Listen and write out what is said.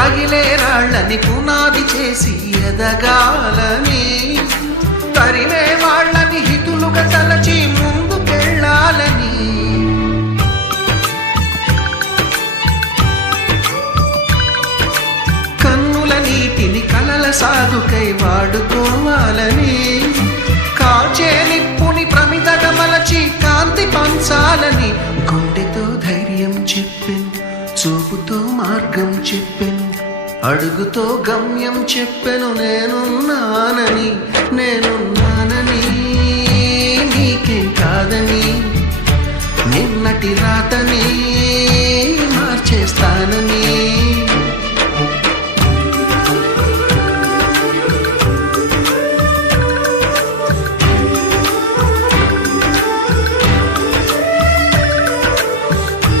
తగిలే రాళ్ళని పునాది చేసి ఎదగాలని, తరిమే వాళ్ళని హితులుగా తలచి ముందుకెళ్ళాలని, కన్నుల నీటిని కలల సాగుకై వాడుకోవాలని, కాల్చే నిప్పుని ప్రమిదగా మలచి కాంతి పంచాలని, గుండెతో ధైర్యం చెప్పెను, చూపుతో మార్గం చెప్పెను, అడుగుతో గమ్యం చెప్పెను, నేనున్నానని నీకేం కాదని, నిన్నటి రాతని